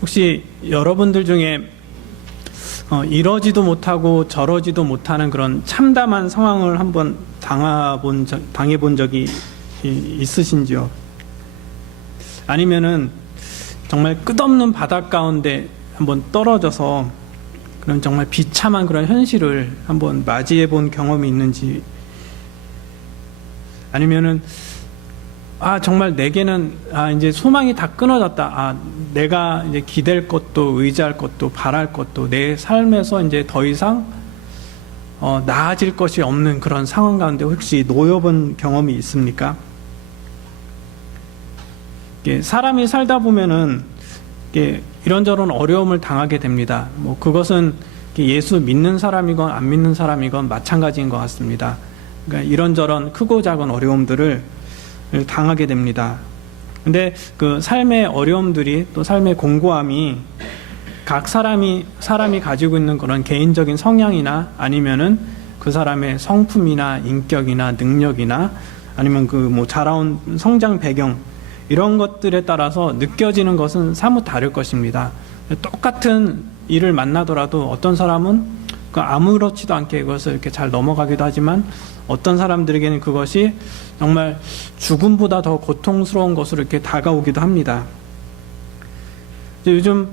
혹시 여러분들 중에 이러지도 못하고 저러지도 못하는 그런 참담한 상황을 한번 당해본 적이 있으신지요? 아니면은 정말 끝없는 바닷 가운데 한번 떨어져서 그런 정말 비참한 그런 현실을 한번 맞이해 본 경험이 있는지, 아니면은 정말 내게는 이제 소망이 다 끊어졌다. 내가 이제 기댈 것도 의지할 것도 바랄 것도 내 삶에서 이제 더 이상 나아질 것이 없는 그런 상황 가운데 혹시 놓여본 경험이 있습니까? 사람이 살다 보면은 이런저런 어려움을 당하게 됩니다. 뭐 그것은 예수 믿는 사람이건 안 믿는 사람이건 마찬가지인 것 같습니다. 그러니까 이런저런 크고 작은 어려움들을 당하게 됩니다. 근데 그 삶의 어려움들이 또 삶의 공고함이 각 사람이 가지고 있는 그런 개인적인 성향이나 아니면은 그 사람의 성품이나 인격이나 능력이나 아니면 그 뭐 자라온 성장 배경 이런 것들에 따라서 느껴지는 것은 사뭇 다를 것입니다. 똑같은 일을 만나더라도 어떤 사람은 아무렇지도 않게 그것을 이렇게 잘 넘어가기도 하지만 어떤 사람들에게는 그것이 정말 죽음보다 더 고통스러운 것으로 이렇게 다가오기도 합니다. 요즘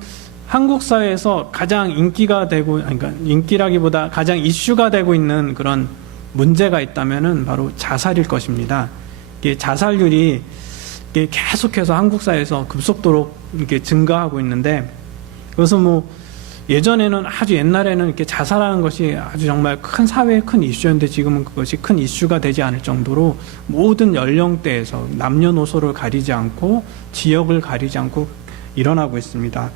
한국 사회에서 가장 인기가 되고, 그러니까 인기라기보다 가장 이슈가 되고 있는 그런 문제가 있다면은 바로 자살일 것입니다. 이게 자살률이 계속해서 한국 사회에서 급속도로 이렇게 증가하고 있는데, 그것은 뭐 예전에는 아주 옛날에는 이렇게 자살하는 것이 아주 정말 큰 사회의 큰 이슈였는데 지금은 그것이 큰 이슈가 되지 않을 정도로 모든 연령대에서 남녀노소를 가리지 않고 지역을 가리지 않고 일어나고 있습니다.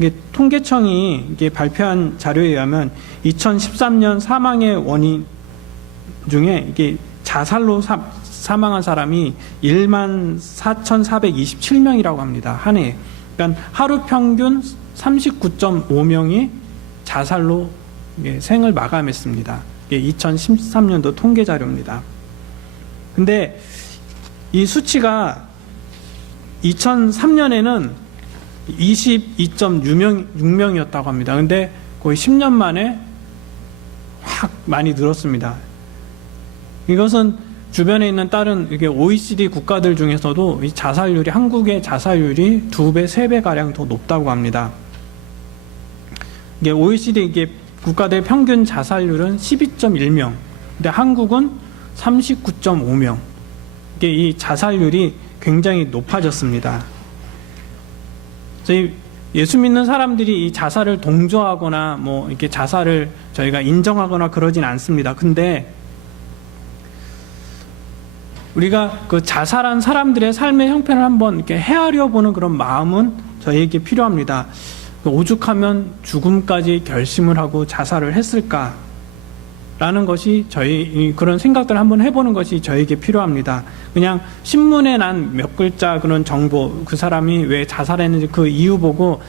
이게 통계청이 이게 발표한 자료에 의하면 2013년 사망의 원인 중에 이게 자살로 사망한 사람이 14,427명이라고 합니다. 한 해. 그러니까 하루 평균 39.5명이 자살로 생을 마감했습니다. 이게 2013년도 통계 자료입니다. 근데 이 수치가 2003년에는 22.6명이었다고 합니다. 근데 거의 10년 만에 확 많이 늘었습니다. 이것은 주변에 있는 다른 이게 OECD 국가들 중에서도 이 자살률이, 한국의 자살률이 2배, 3배 가량 더 높다고 합니다. 이게 OECD 이게 국가들 평균 자살률은 12.1명. 근데 한국은 39.5명. 이게 이 자살률이 굉장히 높아졌습니다. 저희 예수 믿는 사람들이 이 자살을 동조하거나 뭐 이렇게 자살을 저희가 인정하거나 그러진 않습니다. 근데 우리가 그 자살한 사람들의 삶의 형편을 한번 이렇게 헤아려 보는 그런 마음은 저희에게 필요합니다. 오죽하면 죽음까지 결심을 하고 자살을 했을까? 라는 것이 그런 생각들을 한번 해보는 것이 저에게 필요합니다. 그냥 신문에 난 몇 글자 그런 정보, 그 사람이 왜 자살했는지 그 이유 보고,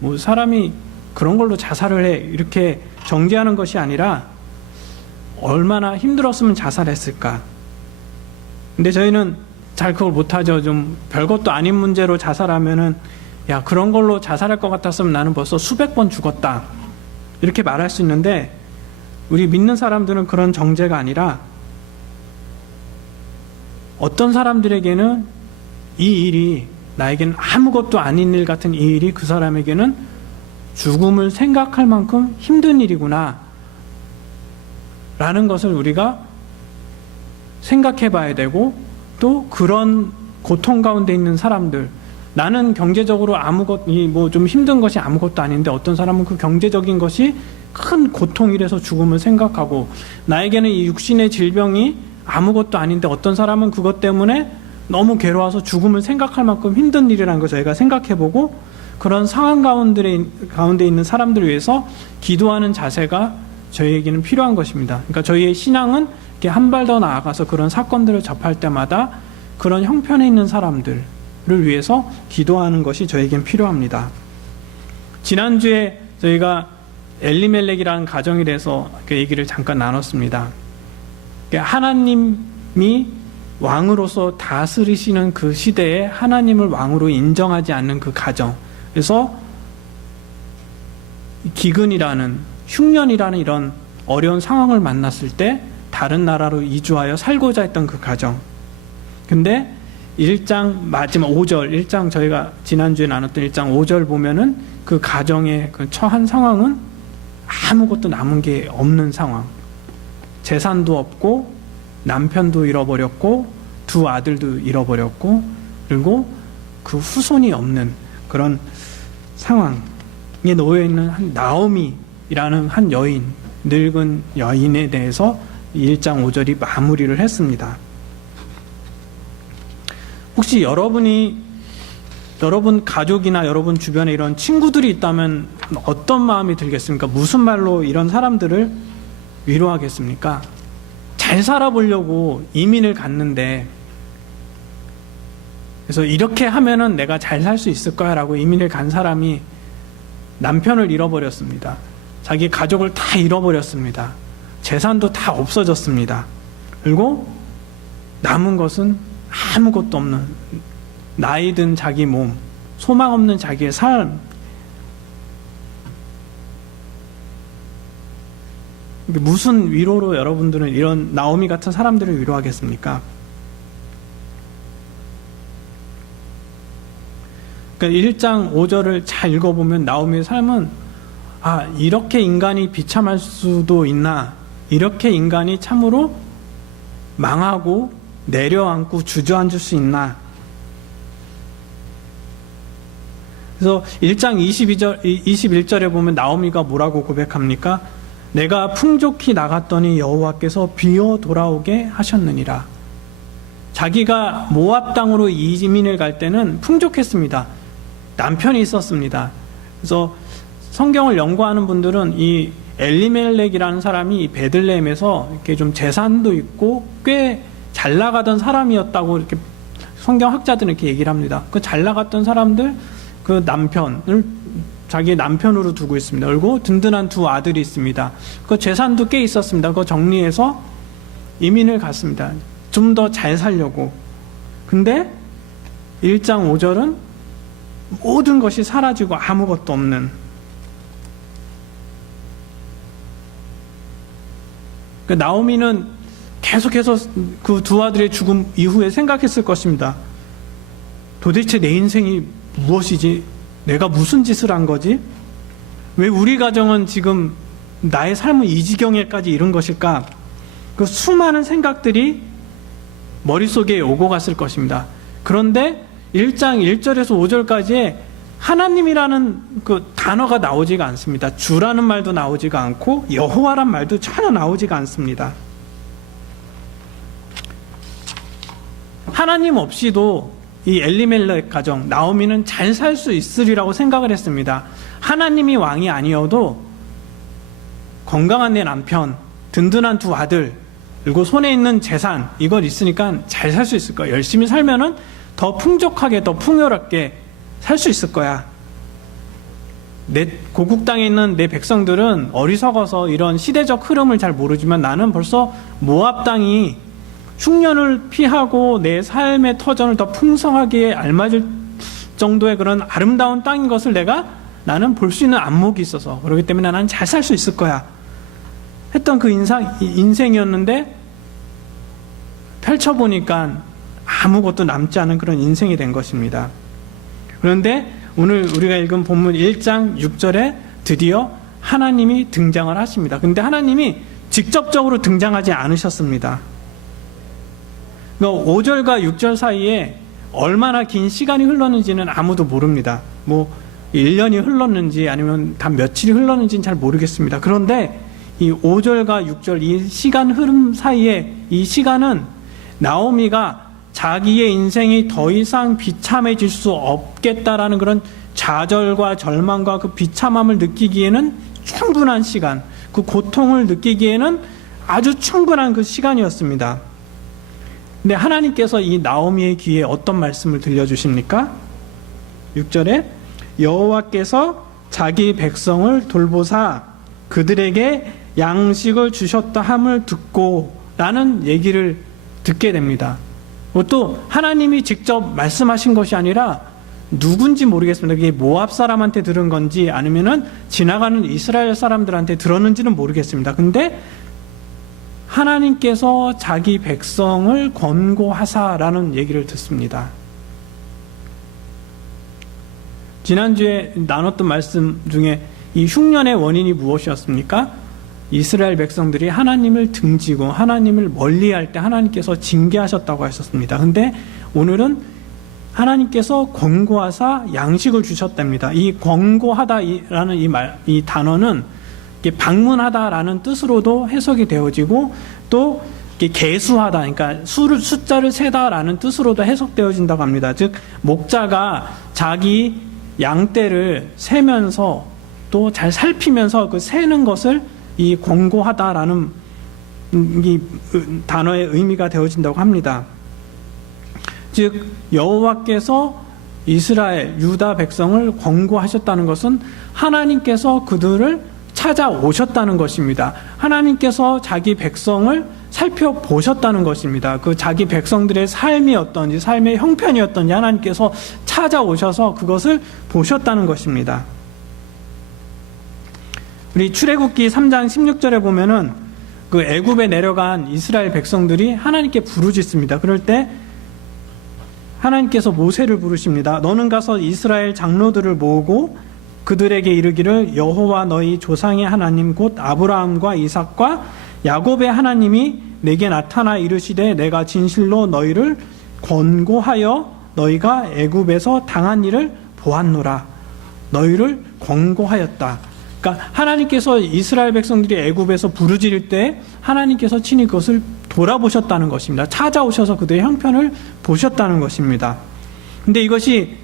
뭐 사람이 그런 걸로 자살을 해. 이렇게 정죄하는 것이 아니라, 얼마나 힘들었으면 자살했을까? 근데 저희는 잘 그걸 못하죠. 좀 별것도 아닌 문제로 자살하면은, 야, 그런 걸로 자살할 것 같았으면 나는 벌써 수백 번 죽었다. 이렇게 말할 수 있는데, 우리 믿는 사람들은 그런 정죄가 아니라 어떤 사람들에게는 이 일이 나에게는 아무것도 아닌 일 같은 이 일이 그 사람에게는 죽음을 생각할 만큼 힘든 일이구나 라는 것을 우리가 생각해 봐야 되고, 또 그런 고통 가운데 있는 사람들, 나는 경제적으로 뭐 좀 힘든 것이 아무것도 아닌데 어떤 사람은 그 경제적인 것이 큰 고통이라서 죽음을 생각하고, 나에게는 이 육신의 질병이 아무것도 아닌데 어떤 사람은 그것 때문에 너무 괴로워서 죽음을 생각할 만큼 힘든 일이라는 걸 저희가 생각해보고, 그런 상황 가운데 있는 사람들을 위해서 기도하는 자세가 저희에게는 필요한 것입니다. 그러니까 저희의 신앙은 이렇게 한 발 더 나아가서 그런 사건들을 접할 때마다 그런 형편에 있는 사람들을 위해서 기도하는 것이 저에겐 필요합니다. 지난주에 저희가 엘리멜렉이라는 가정에 대해서 그 얘기를 잠깐 나눴습니다. 하나님이 왕으로서 다스리시는 그 시대에 하나님을 왕으로 인정하지 않는 그 가정, 그래서 기근이라는 흉년이라는 이런 어려운 상황을 만났을 때 다른 나라로 이주하여 살고자 했던 그 가정. 근데 1장 마지막 5절, 1장 저희가 지난주에 나눴던 1장 5절 보면은 그 가정의 그 처한 상황은 아무것도 남은 게 없는 상황. 재산도 없고 남편도 잃어버렸고 두 아들도 잃어버렸고 그리고 그 후손이 없는 그런 상황에 놓여 있는 한 나오미라는 한 여인, 늙은 여인에 대해서 1장 5절이 마무리를 했습니다. 혹시 여러분 가족이나 여러분 주변에 이런 친구들이 있다면 어떤 마음이 들겠습니까? 무슨 말로 이런 사람들을 위로하겠습니까? 잘 살아보려고 이민을 갔는데, 그래서 이렇게 하면은 내가 잘 살 수 있을 거야 라고 이민을 간 사람이 남편을 잃어버렸습니다. 자기 가족을 다 잃어버렸습니다. 재산도 다 없어졌습니다. 그리고 남은 것은 아무것도 없는 나이 든 자기 몸, 소망 없는 자기의 삶. 무슨 위로로 여러분들은 이런 나오미 같은 사람들을 위로하겠습니까? 그러니까 1장 5절을 잘 읽어보면 나오미의 삶은 이렇게 인간이 비참할 수도 있나, 이렇게 인간이 참으로 망하고 내려앉고 주저앉을 수 있나. 그래서 1장 21절에 보면 나오미가 뭐라고 고백합니까? 내가 풍족히 나갔더니 여호와께서 비어 돌아오게 하셨느니라. 자기가 모압 땅으로 이민을 갈 때는 풍족했습니다. 남편이 있었습니다. 그래서 성경을 연구하는 분들은 이 엘리멜렉이라는 사람이 이 베들레헴에서 이렇게 좀 재산도 있고 꽤 잘 나가던 사람이었다고 이렇게 성경 학자들은 이렇게 얘기를 합니다. 그 잘 나갔던 사람들, 그 남편을 자기의 남편으로 두고 있습니다. 그리고 든든한 두 아들이 있습니다. 그 재산도 꽤 있었습니다. 그거 정리해서 이민을 갔습니다. 좀 더 잘 살려고. 근데 1장 5절은 모든 것이 사라지고 아무것도 없는. 그 나오미는 계속해서 그 두 아들의 죽음 이후에 생각했을 것입니다. 도대체 내 인생이 무엇이지? 내가 무슨 짓을 한 거지? 왜 우리 가정은 지금 나의 삶은 이 지경에까지 이른 것일까? 그 수많은 생각들이 머릿속에 오고 갔을 것입니다. 그런데 1장 1절에서 5절까지에 하나님이라는 그 단어가 나오지가 않습니다. 주라는 말도 나오지가 않고 여호와란 말도 전혀 나오지가 않습니다. 하나님 없이도 이 엘리멜렉 가정, 나오미는 잘 살 수 있으리라고 생각을 했습니다. 하나님이 왕이 아니어도 건강한 내 남편, 든든한 두 아들, 그리고 손에 있는 재산, 이걸 있으니까 잘 살 수 있을 거야. 열심히 살면은 더 풍족하게, 더 풍요롭게 살 수 있을 거야. 내 고국 땅에 있는 내 백성들은 어리석어서 이런 시대적 흐름을 잘 모르지만 나는 벌써 모압 땅이 흉년을 피하고 내 삶의 터전을 더 풍성하게 알맞을 정도의 그런 아름다운 땅인 것을 나는 볼 수 있는 안목이 있어서 그렇기 때문에 나는 잘 살 수 있을 거야 했던 그 인생이었는데 펼쳐보니까 아무것도 남지 않은 그런 인생이 된 것입니다. 그런데 오늘 우리가 읽은 본문 1장 6절에 드디어 하나님이 등장을 하십니다. 그런데 하나님이 직접적으로 등장하지 않으셨습니다. 그러니까 5절과 6절 사이에 얼마나 긴 시간이 흘렀는지는 아무도 모릅니다. 1년이 흘렀는지 아니면 단 며칠이 흘렀는지는 잘 모르겠습니다. 그런데 이 5절과 6절 이 시간 흐름 사이에 이 시간은 나오미가 자기의 인생이 더 이상 비참해질 수 없겠다라는 그런 좌절과 절망과 그 비참함을 느끼기에는 충분한 시간, 그 고통을 느끼기에는 아주 충분한 그 시간이었습니다. 근데 하나님께서 이 나오미의 귀에 어떤 말씀을 들려주십니까? 6절에 여호와께서 자기 백성을 돌보사 그들에게 양식을 주셨다 함을 듣고 라는 얘기를 듣게 됩니다. 또 하나님이 직접 말씀하신 것이 아니라 누군지 모르겠습니다. 그게 모압 사람한테 들은 건지 아니면은 지나가는 이스라엘 사람들한테 들었는지는 모르겠습니다. 근데 하나님께서 자기 백성을 권고하사라는 얘기를 듣습니다. 지난주에 나눴던 말씀 중에 이 흉년의 원인이 무엇이었습니까? 이스라엘 백성들이 하나님을 등지고 하나님을 멀리할 때 하나님께서 징계하셨다고 하셨습니다. 근데 오늘은 하나님께서 권고하사 양식을 주셨답니다. 이 권고하다라는 이 단어는 방문하다라는 뜻으로도 해석이 되어지고 또 계수하다, 그러니까 숫자를 세다라는 뜻으로도 해석되어진다고 합니다. 즉 목자가 자기 양떼를 세면서 또 잘 살피면서 그 세는 것을 이 권고하다라는 이 단어의 의미가 되어진다고 합니다. 즉 여호와께서 이스라엘 유다 백성을 권고하셨다는 것은 하나님께서 그들을 찾아오셨다는 것입니다. 하나님께서 자기 백성을 살펴보셨다는 것입니다. 그 자기 백성들의 삶이 어떤지, 삶의 형편이 어떤지 하나님께서 찾아오셔서 그것을 보셨다는 것입니다. 우리 출애굽기 3장 16절에 보면은 그 애굽에 내려간 이스라엘 백성들이 하나님께 부르짖습니다. 그럴 때 하나님께서 모세를 부르십니다. 너는 가서 이스라엘 장로들을 모으고 그들에게 이르기를 여호와 너희 조상의 하나님 곧 아브라함과 이삭과 야곱의 하나님이 내게 나타나 이르시되 내가 진실로 너희를 권고하여 너희가 애굽에서 당한 일을 보았노라. 너희를 권고하였다. 그러니까 하나님께서 이스라엘 백성들이 애굽에서 부르짖을 때 하나님께서 친히 그것을 돌아보셨다는 것입니다. 찾아오셔서 그들의 형편을 보셨다는 것입니다. 근데 이것이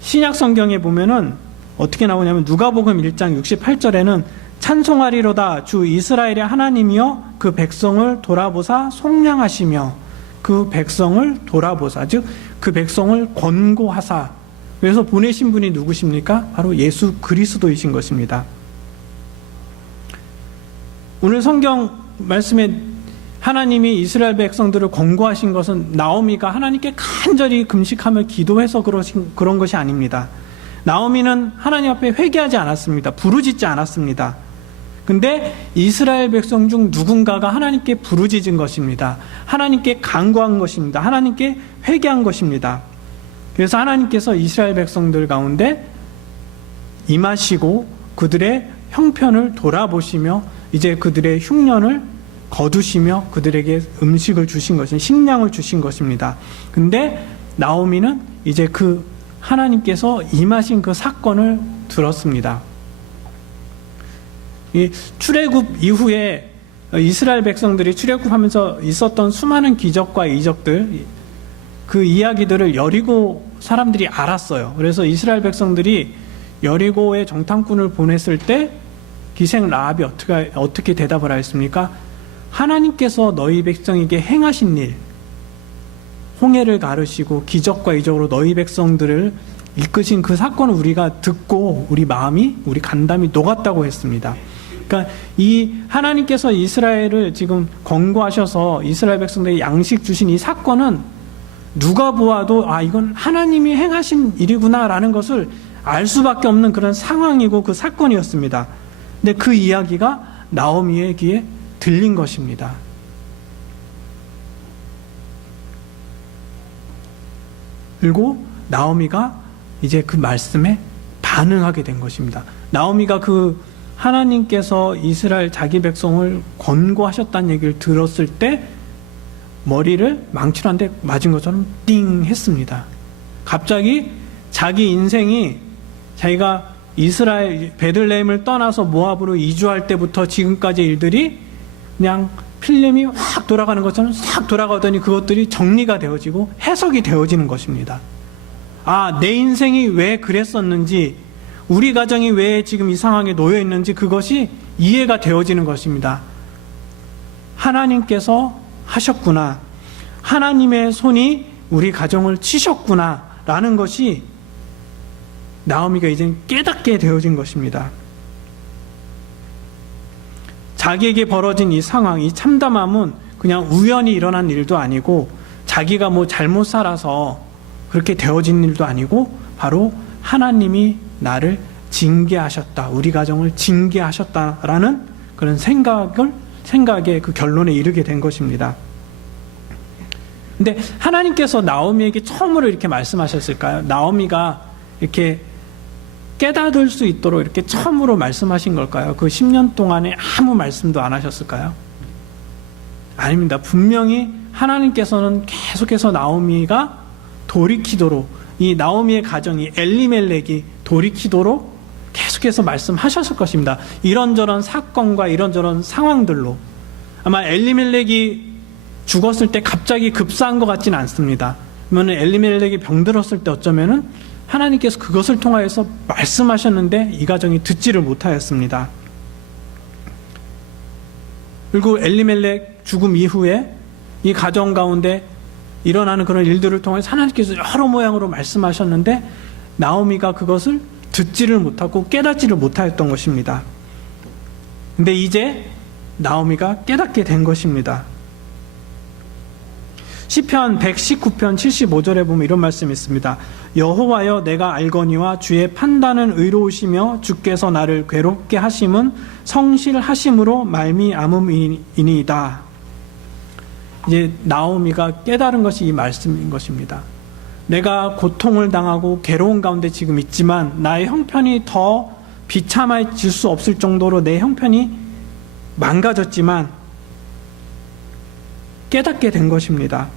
신약 성경에 보면은 어떻게 나오냐면 누가복음 1장 68절에는 찬송하리로다 주 이스라엘의 하나님이여 그 백성을 돌아보사 속량하시며 그 백성을 돌아보사 즉 그 백성을 권고하사 그래서 보내신 분이 누구십니까? 바로 예수 그리스도이신 것입니다. 오늘 성경 말씀에 하나님이 이스라엘 백성들을 권고하신 것은 나오미가 하나님께 간절히 금식하며 기도해서 그런 것이 아닙니다. 나오미는 하나님 앞에 회개하지 않았습니다. 부르짖지 않았습니다. 근데 이스라엘 백성 중 누군가가 하나님께 부르짖은 것입니다. 하나님께 간구한 것입니다. 하나님께 회개한 것입니다. 그래서 하나님께서 이스라엘 백성들 가운데 임하시고 그들의 형편을 돌아보시며 이제 그들의 흉년을 거두시며 그들에게 음식을 주신 것은 식량을 주신 것입니다. 근데 나오미는 이제 그 하나님께서 임하신 그 사건을 들었습니다. 이 출애굽 이후에 이스라엘 백성들이 출애굽하면서 있었던 수많은 기적과 이적들 그 이야기들을 여리고 사람들이 알았어요. 그래서 이스라엘 백성들이 여리고의 정탐꾼을 보냈을 때 기생 라합이 어떻게 대답을 하였습니까? 하나님께서 너희 백성에게 행하신 일, 홍해를 가르시고 기적과 이적으로 너희 백성들을 이끄신 그 사건을 우리가 듣고 우리 마음이, 우리 간담이 녹았다고 했습니다. 그러니까 이 하나님께서 이스라엘을 지금 권고하셔서 이스라엘 백성들에게 양식 주신 이 사건은 누가 보아도 이건 하나님이 행하신 일이구나라는 것을 알 수밖에 없는 그런 상황이고 그 사건이었습니다. 근데 그 이야기가 나오미의 귀에 들린 것입니다. 그리고 나오미가 이제 그 말씀에 반응하게 된 것입니다. 나오미가 그 하나님께서 이스라엘 자기 백성을 권고하셨다는 얘기를 들었을 때 머리를 망치로 한 대 맞은 것처럼 띵 했습니다. 갑자기 자기 인생이 자기가 이스라엘 베들레헴을 떠나서 모압으로 이주할 때부터 지금까지 일들이 그냥 필름이 확 돌아가는 것처럼 싹 돌아가더니 그것들이 정리가 되어지고 해석이 되어지는 것입니다. 내 인생이 왜 그랬었는지, 우리 가정이 왜 지금 이 상황에 놓여 있는지 그것이 이해가 되어지는 것입니다. 하나님께서 하셨구나. 하나님의 손이 우리 가정을 치셨구나. 라는 것이 나오미가 이제 깨닫게 되어진 것입니다. 자기에게 벌어진 이 상황, 이 참담함은 그냥 우연히 일어난 일도 아니고 자기가 잘못 살아서 그렇게 되어진 일도 아니고 바로 하나님이 나를 징계하셨다, 우리 가정을 징계하셨다라는 그런 생각의 그 결론에 이르게 된 것입니다. 근데 하나님께서 나오미에게 처음으로 이렇게 말씀하셨을까요? 나오미가 이렇게 깨닫을 수 있도록 이렇게 처음으로 말씀하신 걸까요? 그 10년 동안에 아무 말씀도 안 하셨을까요? 아닙니다. 분명히 하나님께서는 계속해서 나오미가 돌이키도록, 이 나오미의 가정이, 엘리멜렉이 돌이키도록 계속해서 말씀하셨을 것입니다. 이런저런 사건과 이런저런 상황들로. 아마 엘리멜렉이 죽었을 때 갑자기 급사한 것 같지는 않습니다. 그러면 엘리멜렉이 병들었을 때 어쩌면은 하나님께서 그것을 통하여서 말씀하셨는데 이 가정이 듣지를 못하였습니다. 그리고 엘리멜렉 죽음 이후에 이 가정 가운데 일어나는 그런 일들을 통해서 하나님께서 여러 모양으로 말씀하셨는데 나오미가 그것을 듣지를 못하고 깨닫지를 못하였던 것입니다. 근데 이제 나오미가 깨닫게 된 것입니다. 시편 119편 75절에 보면 이런 말씀이 있습니다. 여호와여, 내가 알거니와 주의 판단은 의로우시며 주께서 나를 괴롭게 하심은 성실하심으로 말미암음이니이다. 이제 나오미가 깨달은 것이 이 말씀인 것입니다. 내가 고통을 당하고 괴로운 가운데 지금 있지만 나의 형편이 더 비참해질 수 없을 정도로 내 형편이 망가졌지만 깨닫게 된 것입니다.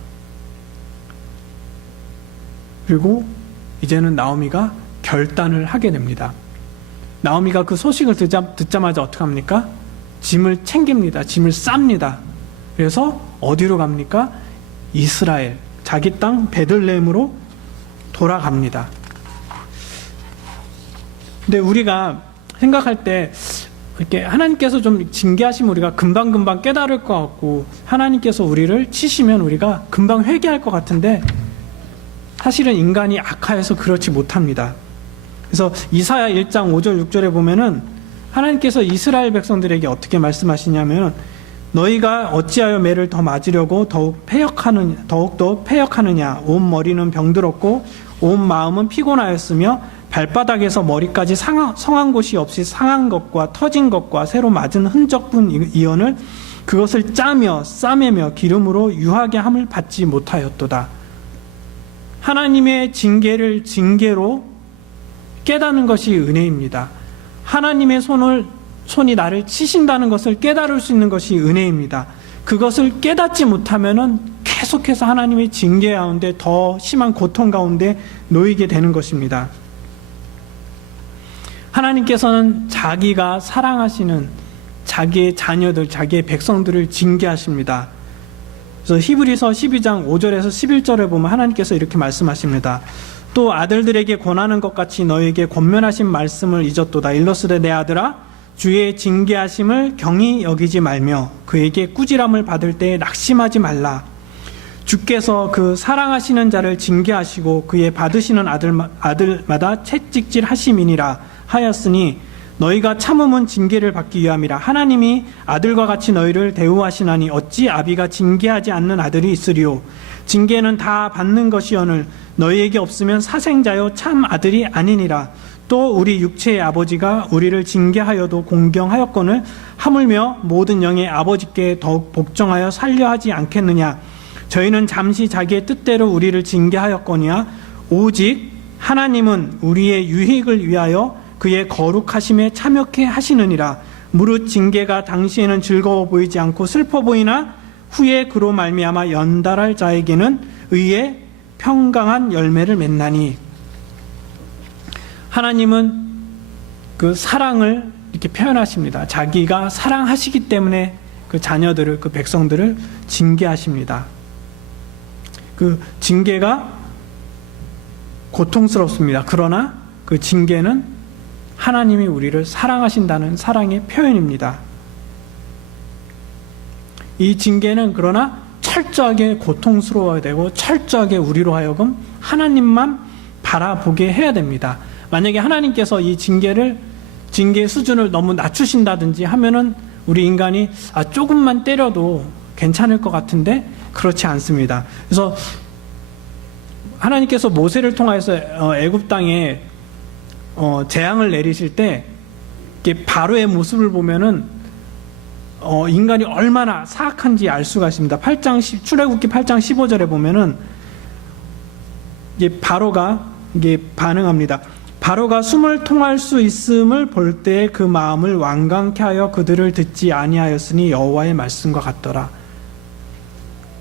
그리고 이제는 나오미가 결단을 하게 됩니다. 나오미가 그 소식을 듣자마자 어떻게 합니까? 짐을 챙깁니다. 짐을 쌉니다. 그래서 어디로 갑니까? 이스라엘, 자기 땅 베들레헴으로 돌아갑니다. 근데 우리가 생각할 때 이렇게 하나님께서 좀 징계하시면 우리가 금방금방 깨달을 것 같고, 하나님께서 우리를 치시면 우리가 금방 회개할 것 같은데 사실은 인간이 악하여서 그렇지 못합니다. 그래서 이사야 1장 5절 6절에 보면은 하나님께서 이스라엘 백성들에게 어떻게 말씀하시냐면, 너희가 어찌하여 매를 더 맞으려고 더욱더 패역하느냐. 온 머리는 병들었고 온 마음은 피곤하였으며 발바닥에서 머리까지 성한 곳이 없이 상한 것과 터진 것과 새로 맞은 흔적뿐 이언을 그것을 짜며 싸매며 기름으로 유하게 함을 받지 못하였도다. 하나님의 징계를 징계로 깨닫는 것이 은혜입니다. 하나님의 손이 나를 치신다는 것을 깨달을 수 있는 것이 은혜입니다. 그것을 깨닫지 못하면은 계속해서 하나님의 징계 가운데 더 심한 고통 가운데 놓이게 되는 것입니다. 하나님께서는 자기가 사랑하시는 자기의 자녀들, 자기의 백성들을 징계하십니다. 그래서 히브리서 12장 5절에서 11절에 보면 하나님께서 이렇게 말씀하십니다. 또 아들들에게 권하는 것 같이 너에게 권면하신 말씀을 잊었도다. 일러스되 내 아들아, 주의 징계하심을 경히 여기지 말며 그에게 꾸지람을 받을 때에 낙심하지 말라. 주께서 그 사랑하시는 자를 징계하시고 그의 받으시는 아들마다 채찍질 하심이니라 하였으니 너희가 참음은 징계를 받기 위함이라. 하나님이 아들과 같이 너희를 대우하시나니 어찌 아비가 징계하지 않는 아들이 있으리요. 징계는 다 받는 것이오늘 너희에게 없으면 사생자요 참 아들이 아니니라. 또 우리 육체의 아버지가 우리를 징계하여도 공경하였거늘 하물며 모든 영의 아버지께 더욱 복종하여 살려 하지 않겠느냐. 저희는 잠시 자기의 뜻대로 우리를 징계하였거니와 오직 하나님은 우리의 유익을 위하여 그의 거룩하심에 참여케 하시느니라. 무릇 징계가 당시에는 즐거워 보이지 않고 슬퍼 보이나 후에 그로 말미암아 연달할 자에게는 의의 평강한 열매를 맺나니. 하나님은 그 사랑을 이렇게 표현하십니다. 자기가 사랑하시기 때문에 그 자녀들을, 그 백성들을 징계하십니다. 그 징계가 고통스럽습니다. 그러나 그 징계는 하나님이 우리를 사랑하신다는 사랑의 표현입니다. 이 징계는 그러나 철저하게 고통스러워야 되고 철저하게 우리로 하여금 하나님만 바라보게 해야 됩니다. 만약에 하나님께서 이 징계의 수준을 너무 낮추신다든지 하면은 우리 인간이 조금만 때려도 괜찮을 것 같은데 그렇지 않습니다. 그래서 하나님께서 모세를 통하여서 애굽 땅에 재앙을 내리실 때 이렇게 바로의 모습을 보면은 인간이 얼마나 사악한지 알 수가 있습니다. 출애굽기 8장 15절에 보면은 이게 바로가 이게 반응합니다. 바로가 숨을 통할 수 있음을 볼 때 그 마음을 완강케 하여 그들을 듣지 아니하였으니 여호와의 말씀과 같더라.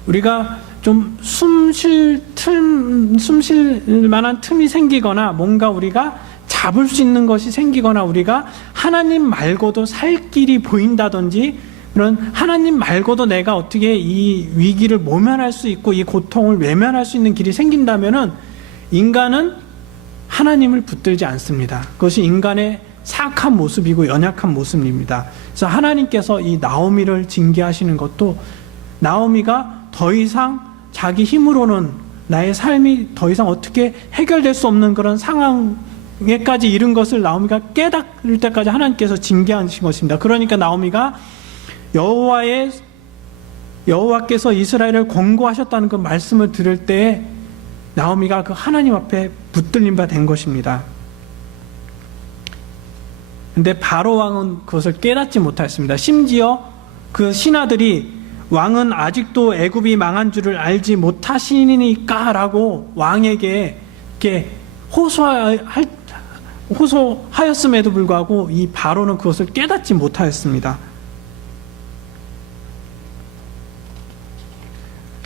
우리가 좀 숨쉴 만한 틈이 생기거나 뭔가 우리가 잡을 수 있는 것이 생기거나 우리가 하나님 말고도 살 길이 보인다든지 그런 하나님 말고도 내가 어떻게 이 위기를 모면할 수 있고 이 고통을 외면할 수 있는 길이 생긴다면은 인간은 하나님을 붙들지 않습니다. 그것이 인간의 사악한 모습이고 연약한 모습입니다. 그래서 하나님께서 이 나오미를 징계하시는 것도 나오미가 더 이상 자기 힘으로는 나의 삶이 더 이상 어떻게 해결될 수 없는 그런 상황에까지 이른 것을 나오미가 깨달을 때까지 하나님께서 징계하신 것입니다. 그러니까 나오미가 여호와께서 이스라엘을 권고하셨다는 그 말씀을 들을 때에 나오미가 그 하나님 앞에 붙들린 바 된 것입니다. 근데 바로 왕은 그것을 깨닫지 못하였습니다. 심지어 그 신하들이 왕은 아직도 애굽이 망한 줄을 알지 못하시니까라고 왕에게 이렇게 호소하였음에도 불구하고 이 바로는 그것을 깨닫지 못하였습니다.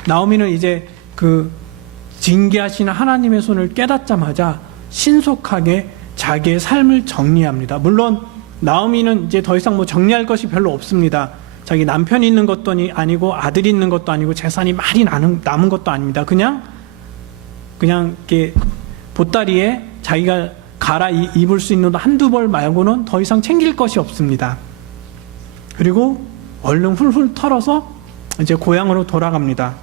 나오미는 이제 그 징계하시는 하나님의 손을 깨닫자마자 신속하게 자기의 삶을 정리합니다. 물론 나오미는 이제 더 이상 정리할 것이 별로 없습니다. 자기 남편이 있는 것도 아니고 아들이 있는 것도 아니고 재산이 많이 남은 것도 아닙니다. 그냥 이렇게 보따리에 자기가 갈아 입을 수 있는 한두 벌 말고는 더 이상 챙길 것이 없습니다. 그리고 얼른 훌훌 털어서 이제 고향으로 돌아갑니다.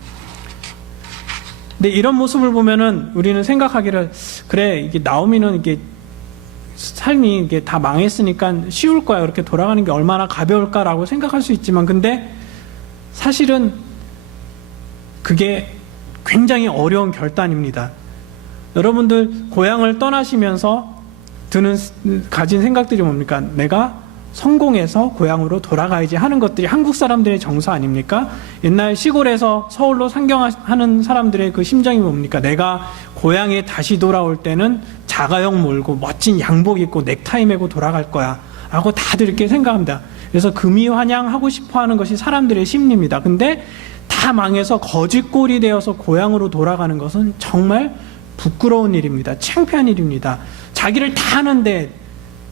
근데 이런 모습을 보면은 우리는 생각하기를 그래 이게 나오미는 이게 삶이 이게 다 망했으니까 쉬울 거야 이렇게 돌아가는 게 얼마나 가벼울까라고 생각할 수 있지만 근데 사실은 그게 굉장히 어려운 결단입니다. 여러분들 고향을 떠나시면서 가진 생각들이 뭡니까? 내가 성공해서 고향으로 돌아가야지 하는 것들이 한국 사람들의 정서 아닙니까? 옛날 시골에서 서울로 상경하는 사람들의 그 심정이 뭡니까? 내가 고향에 다시 돌아올 때는 자가용 몰고 멋진 양복 입고 넥타이 메고 돌아갈 거야 라고 다들 이렇게 생각합니다. 그래서 금이환영하고 싶어하는 것이 사람들의 심리입니다. 근데 다 망해서 거짓골이 되어서 고향으로 돌아가는 것은 정말 부끄러운 일입니다. 창피한 일입니다. 자기를 다 하는데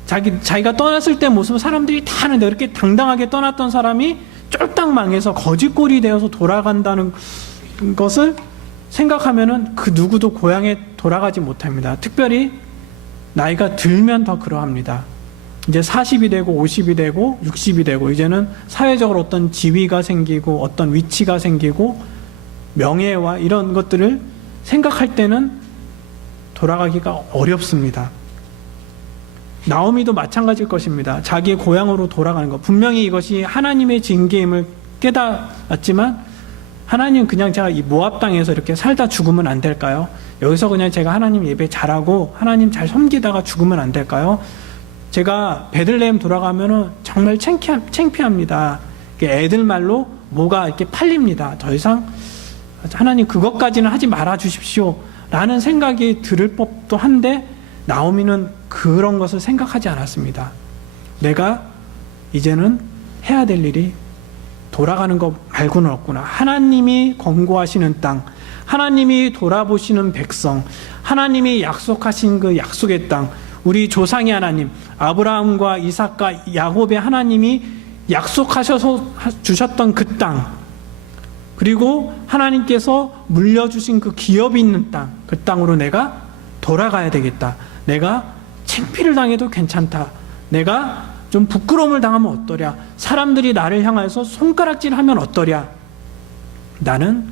자기가 떠났을 때 모습 사람들이 다 하는데 그렇게 당당하게 떠났던 사람이 쫄딱 망해서 거짓골이 되어서 돌아간다는 것을 생각하면은 그 누구도 고향에 돌아가지 못합니다. 특별히 나이가 들면 더 그러합니다. 이제 40이 되고 50이 되고 60이 되고 이제는 사회적으로 어떤 지위가 생기고 어떤 위치가 생기고 명예와 이런 것들을 생각할 때는 돌아가기가 어렵습니다. 나오미도 마찬가지일 것입니다. 자기의 고향으로 돌아가는 것. 분명히 이것이 하나님의 징계임을 깨달았지만 하나님 그냥 제가 이 모압 땅에서 이렇게 살다 죽으면 안 될까요? 여기서 그냥 제가 하나님 예배 잘하고 하나님 잘 섬기다가 죽으면 안 될까요? 제가 베들레헴 돌아가면은 정말 창피합니다. 애들 말로 뭐가 이렇게 팔립니다. 더 이상 하나님 그것까지는 하지 말아 주십시오. 라는 생각이 들을 법도 한데 나오미는 그런 것을 생각하지 않았습니다. 내가 이제는 해야 될 일이 돌아가는 것 말고는 없구나. 하나님이 권고하시는 땅, 하나님이 돌아보시는 백성, 하나님이 약속하신 그 약속의 땅, 우리 조상의 하나님, 아브라함과 이삭과 야곱의 하나님이 약속하셔서 주셨던 그 땅, 그리고 하나님께서 물려주신 그 기업이 있는 땅, 그 땅으로 내가 돌아가야 되겠다. 내가 창피를 당해도 괜찮다. 내가 좀 부끄러움을 당하면 어떠랴. 사람들이 나를 향해서 손가락질하면 어떠랴. 나는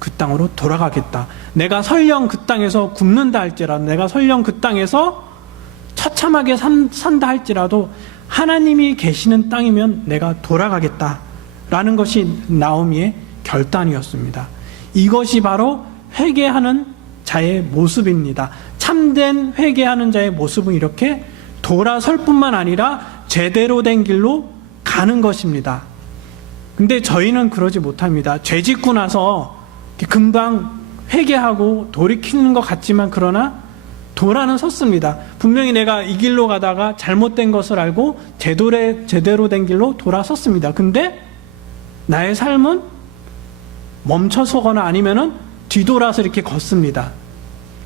그 땅으로 돌아가겠다. 내가 설령 그 땅에서 굶는다 할지라도, 내가 설령 그 땅에서 처참하게 산다 할지라도 하나님이 계시는 땅이면 내가 돌아가겠다 라는 것이 나오미의 결단이었습니다. 이것이 바로 회개하는 자의 모습입니다. 참된 회개하는 자의 모습은 이렇게 돌아설 뿐만 아니라 제대로 된 길로 가는 것입니다. 근데 저희는 그러지 못합니다. 죄 짓고 나서 금방 회개하고 돌이키는 것 같지만 그러나 돌아는 섰습니다. 분명히 내가 이 길로 가다가 잘못된 것을 알고 제대로 된 길로 돌아섰습니다. 근데 나의 삶은 멈춰서거나 아니면은 뒤돌아서 이렇게 걷습니다.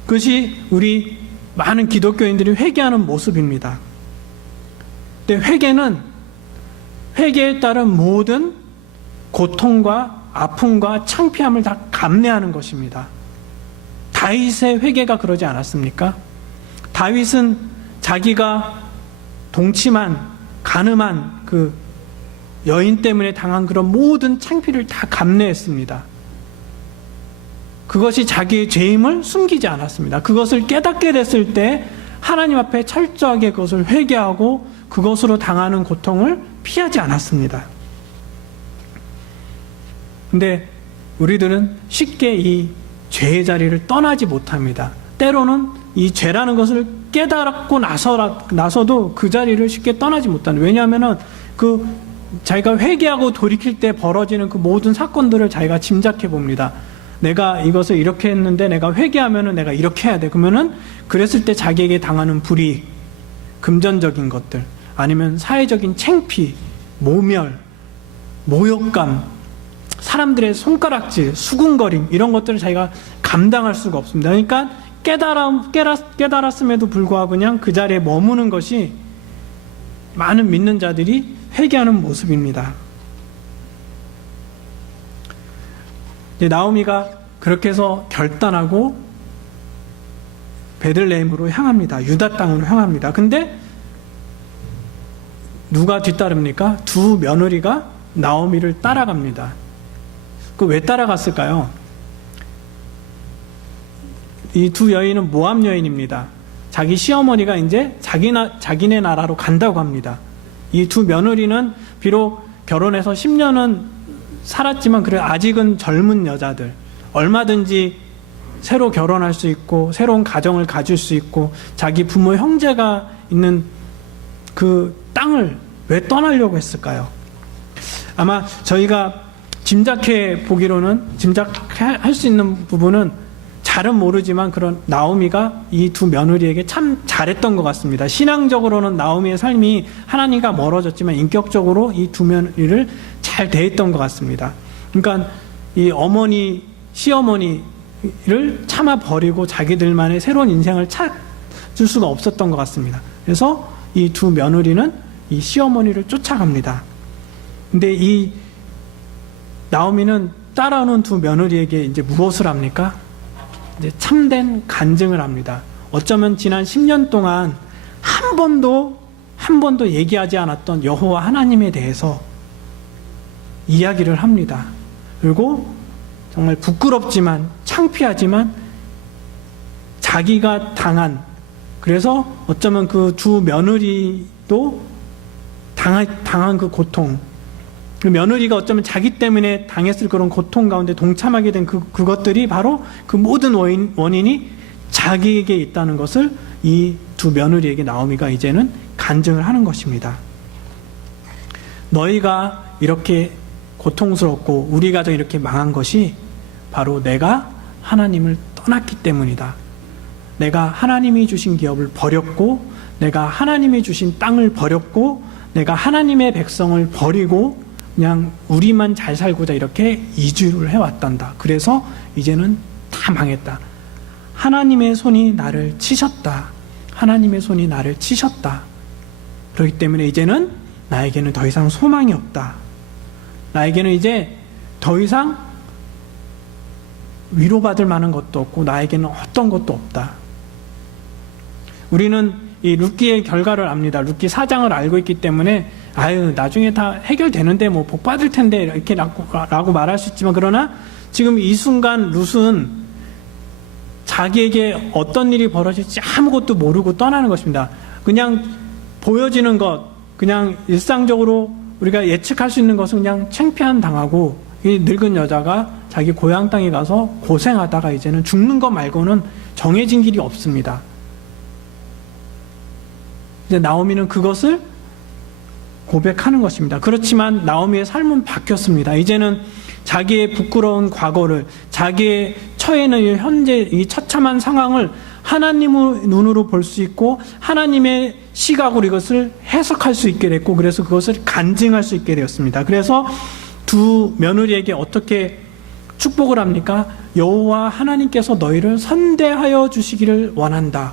그것이 우리 많은 기독교인들이 회개하는 모습입니다. 근데 회개에 따른 모든 고통과 아픔과 창피함을 다 감내하는 것입니다. 다윗의 회개가 그러지 않았습니까? 다윗은 자기가 동침한 간음한 그 여인 때문에 당한 그런 모든 창피를 다 감내했습니다. 그것이 자기의 죄임을 숨기지 않았습니다. 그것을 깨닫게 됐을 때 하나님 앞에 철저하게 그것을 회개하고 그것으로 당하는 고통을 피하지 않았습니다. 근데 우리들은 쉽게 이 죄의 자리를 떠나지 못합니다. 때로는 이 죄라는 것을 깨달았고 나서도 그 자리를 쉽게 떠나지 못하는. 왜냐하면은 자기가 회개하고 돌이킬 때 벌어지는 그 모든 사건들을 자기가 짐작해 봅니다. 내가 이것을 이렇게 했는데 내가 회개하면은 내가 이렇게 해야 돼. 그러면은 그랬을 때 자기에게 당하는 불이익, 금전적인 것들, 아니면 사회적인 창피, 모멸, 모욕감, 사람들의 손가락질, 수군거림 이런 것들을 자기가 감당할 수가 없습니다. 그러니까 깨달았음에도 불구하고 그냥 그 자리에 머무는 것이 많은 믿는 자들이 회개하는 모습입니다. 나오미가 그렇게 해서 결단하고 베들레헴으로 향합니다. 유다 땅으로 향합니다. 근데 누가 뒤따릅니까? 두 며느리가 나오미를 따라갑니다. 왜 따라갔을까요? 이 두 여인은 모압 여인입니다. 자기 시어머니가 이제 자기네 나라로 간다고 합니다. 이 두 며느리는 비록 결혼해서 10년은 살았지만 그래 아직은 젊은 여자들, 얼마든지 새로 결혼할 수 있고 새로운 가정을 가질 수 있고 자기 부모 형제가 있는 그 땅을 왜 떠나려고 했을까요? 아마 저희가 짐작해 보기로는, 짐작할 수 있는 부분은 잘은 모르지만 그런 나오미가 이 두 며느리에게 참 잘했던 것 같습니다. 신앙적으로는 나오미의 삶이 하나님과 멀어졌지만 인격적으로 이 두 며느리를 잘 대했던 것 같습니다. 그러니까 이 어머니, 시어머니를 참아 버리고 자기들만의 새로운 인생을 찾을 수가 없었던 것 같습니다. 그래서 이 두 며느리는 이 시어머니를 쫓아갑니다. 근데 이 나오미는 따라오는 두 며느리에게 이제 무엇을 합니까? 이제 참된 간증을 합니다. 어쩌면 지난 10년 동안 한 번도 얘기하지 않았던 여호와 하나님에 대해서 이야기를 합니다. 그리고 정말 부끄럽지만 창피하지만 자기가 당한, 그래서 어쩌면 그 두 며느리도 당한 그 고통, 그 며느리가 어쩌면 자기 때문에 당했을 그런 고통 가운데 동참하게 된 그것들이 바로 그 모든 원인이 자기에게 있다는 것을 이 두 며느리에게 나오미가 이제는 간증을 하는 것입니다. 너희가 이렇게 고통스럽고 우리 가정이 이렇게 망한 것이 바로 내가 하나님을 떠났기 때문이다. 내가 하나님이 주신 기업을 버렸고, 내가 하나님이 주신 땅을 버렸고, 내가 하나님의 백성을 버리고 그냥 우리만 잘 살고자 이렇게 이주를 해왔단다. 그래서 이제는 다 망했다. 하나님의 손이 나를 치셨다. 하나님의 손이 나를 치셨다. 그렇기 때문에 이제는 나에게는 더 이상 소망이 없다. 나에게는 이제 더 이상 위로받을 만한 것도 없고 나에게는 어떤 것도 없다. 우리는 이 룻기의 결과를 압니다. 룻기 4장을 알고 있기 때문에 나중에 다 해결되는데 뭐 복 받을 텐데 이렇게 라고 말할 수 있지만, 그러나 지금 이 순간 룻은 자기에게 어떤 일이 벌어질지 아무것도 모르고 떠나는 것입니다. 그냥 보여지는 것, 그냥 일상적으로 우리가 예측할 수 있는 것은 그냥 창피한 당하고 이 늙은 여자가 자기 고향 땅에 가서 고생하다가 이제는 죽는 것 말고는 정해진 길이 없습니다. 이제 나오미는 그것을 고백하는 것입니다. 그렇지만 나오미의 삶은 바뀌었습니다. 이제는 자기의 부끄러운 과거를, 자기의 처해 있는 현재 이 처참한 상황을 하나님의 눈으로 볼 수 있고 하나님의 시각으로 이것을 해석할 수 있게 됐고, 그래서 그것을 간증할 수 있게 되었습니다. 그래서 두 며느리에게 어떻게 축복을 합니까? 여호와 하나님께서 너희를 선대하여 주시기를 원한다.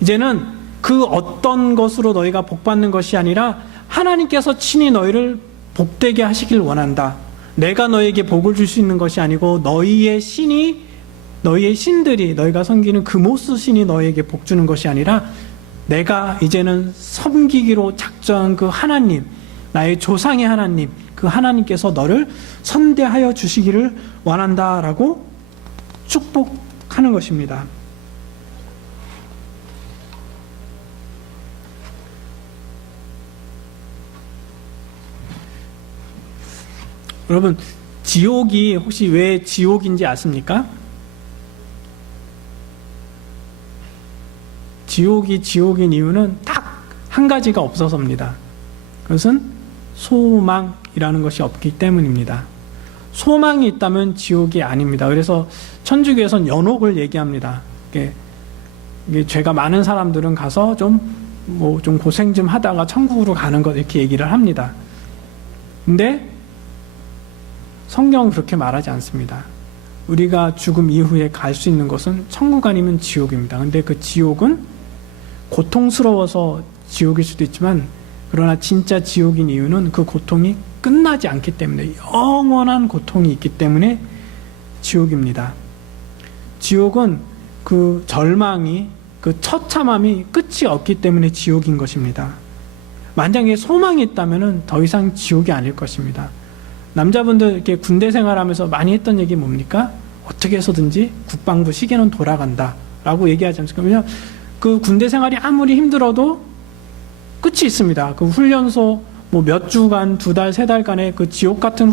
이제는 그 어떤 것으로 너희가 복받는 것이 아니라 하나님께서 친히 너희를 복되게 하시길 원한다. 내가 너희에게 복을 줄 수 있는 것이 아니고 너희의 신이, 너희의 신들이, 너희가 섬기는 그모스 신이 너희에게 복 주는 것이 아니라 내가 이제는 섬기기로 작정한 그 하나님, 나의 조상의 하나님, 그 하나님께서 너를 선대하여 주시기를 원한다라고 축복하는 것입니다. 여러분, 지옥이 혹시 왜 지옥인지 아십니까? 지옥이 지옥인 이유는 딱 한 가지가 없어서입니다. 그것은 소망이라는 것이 없기 때문입니다. 소망이 있다면 지옥이 아닙니다. 그래서 천주교에서는 연옥을 얘기합니다. 이게 죄가 많은 사람들은 가서 좀 고생 좀 하다가 천국으로 가는 것, 이렇게 얘기를 합니다. 근데 성경은 그렇게 말하지 않습니다. 우리가 죽음 이후에 갈 수 있는 것은 천국 아니면 지옥입니다. 근데 그 지옥은 고통스러워서 지옥일 수도 있지만, 그러나 진짜 지옥인 이유는 그 고통이 끝나지 않기 때문에, 영원한 고통이 있기 때문에 지옥입니다. 지옥은 그 절망이, 그 처참함이 끝이 없기 때문에 지옥인 것입니다. 만약에 소망이 있다면 더 이상 지옥이 아닐 것입니다. 남자분들 이렇게 군대 생활하면서 많이 했던 얘기 뭡니까? 어떻게 해서든지 국방부 시계는 돌아간다 라고 얘기하지 않습니까? 왜냐하면 그 군대 생활이 아무리 힘들어도 끝이 있습니다. 그 훈련소 몇 주간, 2달, 3달간의 그 지옥 같은